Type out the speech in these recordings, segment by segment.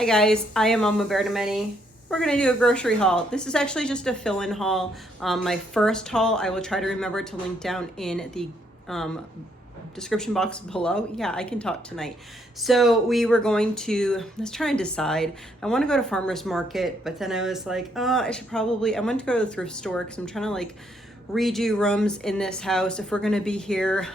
Hi guys, I am Mama Bear to Many. We're gonna do a grocery haul. This is actually just a fill-in haul. My first haul, I will try to remember to link down in the description box below. Yeah, I can talk tonight. So we were going to, let's try and decide. I want to go to farmer's market, but then I was like, oh, I went to go to the thrift store because I'm trying to like redo rooms in this house. If we're gonna be here,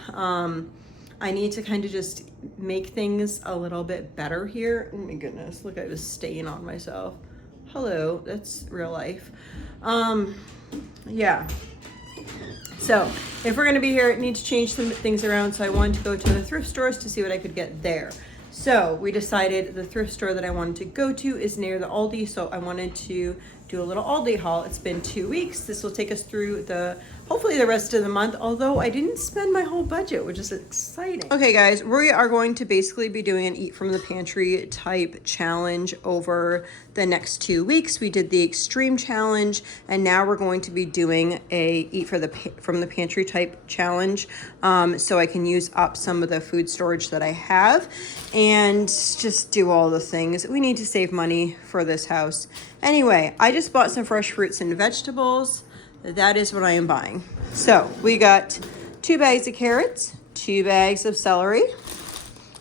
I need to kind of just make things a little bit better here. Oh my goodness, look, I was staying on myself. Hello, that's real life. Yeah. So if we're gonna be here, it needs to change some things around. So I wanted to go to the thrift stores to see what I could get there. So we decided the thrift store that I wanted to go to is near the Aldi. So I wanted to do a little Aldi haul. It's been 2 weeks. This will take us through hopefully the rest of the month, although I didn't spend my whole budget, which is exciting. Okay guys, we are going to basically be doing an eat from the pantry type challenge over the next 2 weeks. We did the extreme challenge, and now we're going to be doing a eat from the pantry type challenge, so I can use up some of the food storage that I have and just do all the things. We need to save money for this house. Anyway, I just bought some fresh fruits and vegetables. That is what I am buying. So we got 2 bags of carrots, 2 bags of celery.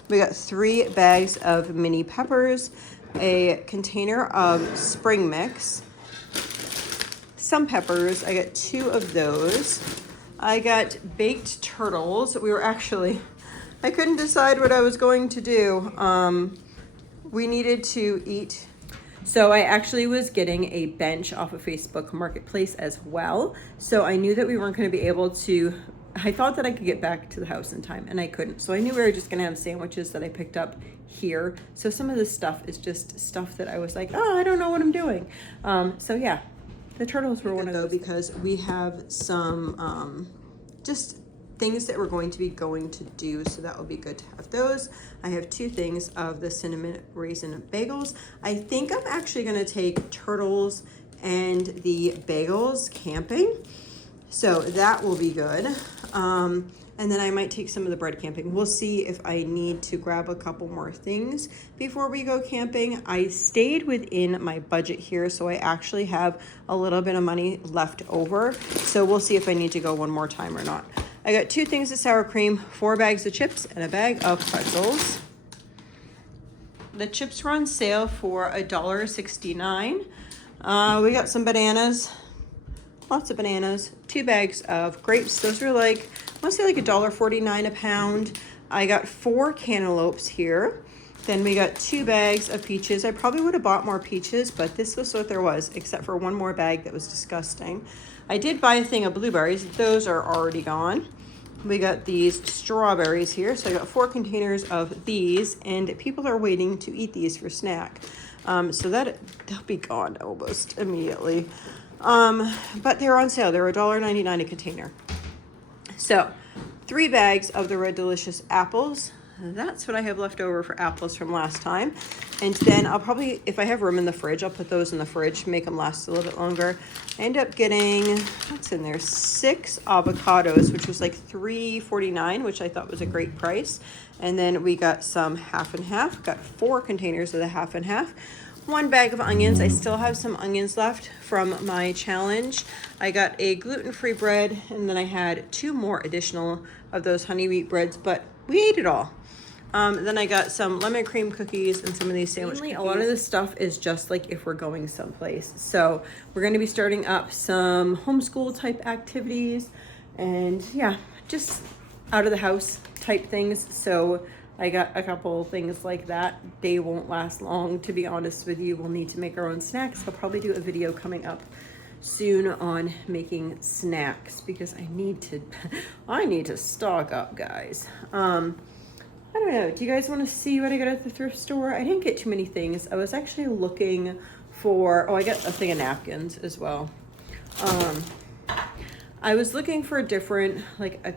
We got 3 bags of mini peppers, a container of spring mix, some peppers. I got 2 of those. I got baked turtles. I couldn't decide what I was going to do. We needed to eat. So I actually was getting a bench off of Facebook Marketplace as well. So I knew that we weren't going to be able to, I thought that I could get back to the house in time, and I couldn't. So I knew we were just going to have sandwiches that I picked up here. So some of this stuff is just stuff that I was like, oh, I don't know what I'm doing. So yeah, the turtles were one of those. Because we have some just things that we're going to do, so that will be good to have those. I have 2 things of the cinnamon raisin bagels. I think I'm actually going to take turtles and the bagels camping, so that will be good. And then I might take some of the bread camping. We'll see if I need to grab a couple more things before we go camping. I stayed within my budget here, so I actually have a little bit of money left over, so we'll see if I need to go one more time or not. I got 2 things of sour cream, 4 bags of chips, and a bag of pretzels. The chips were on sale for $1.69. We got some bananas, lots of bananas, 2 bags of grapes. Those were like, I want to say like $1.49 a pound. I got 4 cantaloupes here. Then we got 2 bags of peaches. I probably would have bought more peaches, but this was what there was, except for one more bag that was disgusting. I did buy a thing of blueberries. Those are already gone. We got these strawberries here. So I got 4 containers of these, and people are waiting to eat these for snack. So they'll be gone almost immediately. But they're on sale. They're $1.99 a container. So 3 bags of the Red Delicious apples. That's what I have left over for apples from last time. And then I'll probably, if I have room in the fridge, I'll put those in the fridge, make them last a little bit longer. I end up getting, what's in there? 6 avocados, which was like $3.49, which I thought was a great price. And then we got some half and half, got 4 containers of the half and half. 1 bag of onions. I still have some onions left from my challenge. I got a gluten-free bread, and then I had 2 more additional of those honey wheat breads, but we ate it all. Then I got some lemon cream cookies and some of these sandwich cookies. A lot of this stuff is just like if we're going someplace. So we're going to be starting up some homeschool type activities, and yeah, just out of the house type things. So I got a couple things like that. They won't last long, to be honest with you. We'll need to make our own snacks. I'll probably do a video coming up soon on making snacks because I need to stock up, guys. I don't know. Do you guys want to see what I got at the thrift store? I didn't get too many things. I was actually looking for, I got a thing of napkins as well. I was looking for a different, I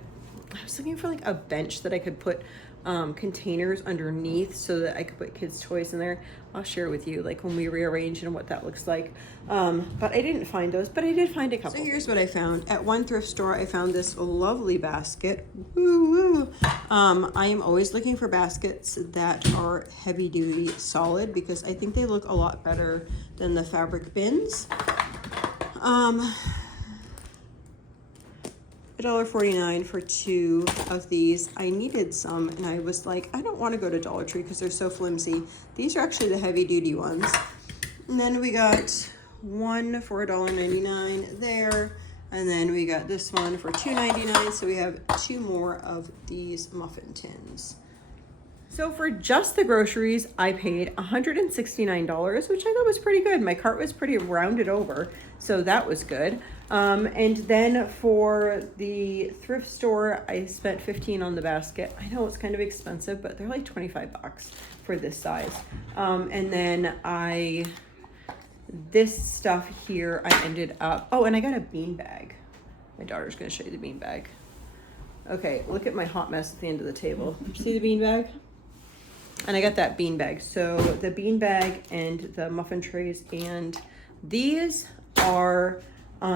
was looking for like a bench that I could put containers underneath so that I could put kids' toys in there. I'll share with you like when we rearrange and what that looks like. But I didn't find those, but I did find a couple. So here's what I found. At one thrift store, I found this lovely basket. Woo woo. I am always looking for baskets that are heavy duty solid because I think they look a lot better than the fabric bins. $1.49 for 2 of these. I needed some and I was like, I don't want to go to Dollar Tree because they're so flimsy. These are actually the heavy duty ones. And then we got one for $1.99 there. And then we got this one for $2.99. So we have 2 more of these muffin tins. So for just the groceries, I paid $169, which I thought was pretty good. My cart was pretty rounded over, so that was good. And then for the thrift store, I spent $15 on the basket. I know it's kind of expensive, but they're like $25 for this size. And then this stuff here, I ended up, oh, and I got a bean bag. My daughter's gonna show you the bean bag. Okay, look at my hot mess at the end of the table. See the bean bag? And I got that bean bag. So the bean bag and the muffin trays, and these are it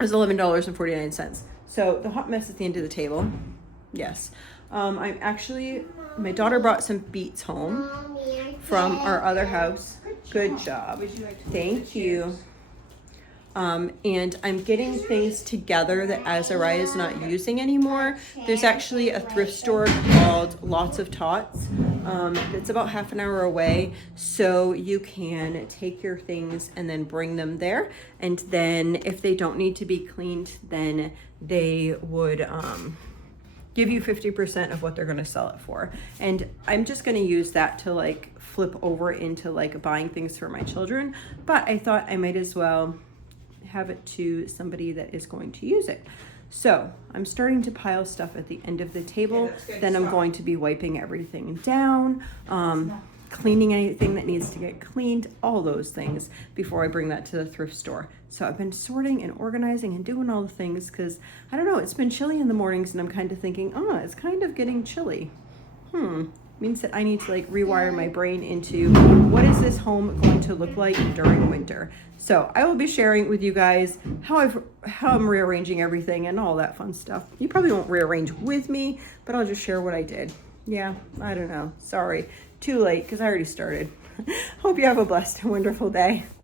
was $11.49. So the hot mess at the end of the table, yes. I'm actually, my daughter brought some beets home from our other house. Good job. Thank you. And I'm getting things together that Azariah is not using anymore. There's actually a thrift store called Lots of Tots. It's about half an hour away. So you can take your things and then bring them there. And then if they don't need to be cleaned, then they would give you 50% of what they're gonna sell it for. And I'm just gonna use that to like flip over into like buying things for my children. But I thought I might as well have it to somebody that is going to use it. So I'm starting to pile stuff at the end of the table. Then I'm going to be wiping everything down, cleaning anything that needs to get cleaned, all those things before I bring that to the thrift store. So I've been sorting and organizing and doing all the things because I don't know, it's been chilly in the mornings and I'm kind of thinking, oh, it's kind of getting chilly. Means that I need to like rewire my brain into what is this home going to look like during winter. So I will be sharing with you guys how I'm rearranging everything and all that fun stuff. You probably won't rearrange with me, but I'll just share what I did. Yeah, I don't know. Sorry, too late because I already started. Hope you have a blessed and wonderful day.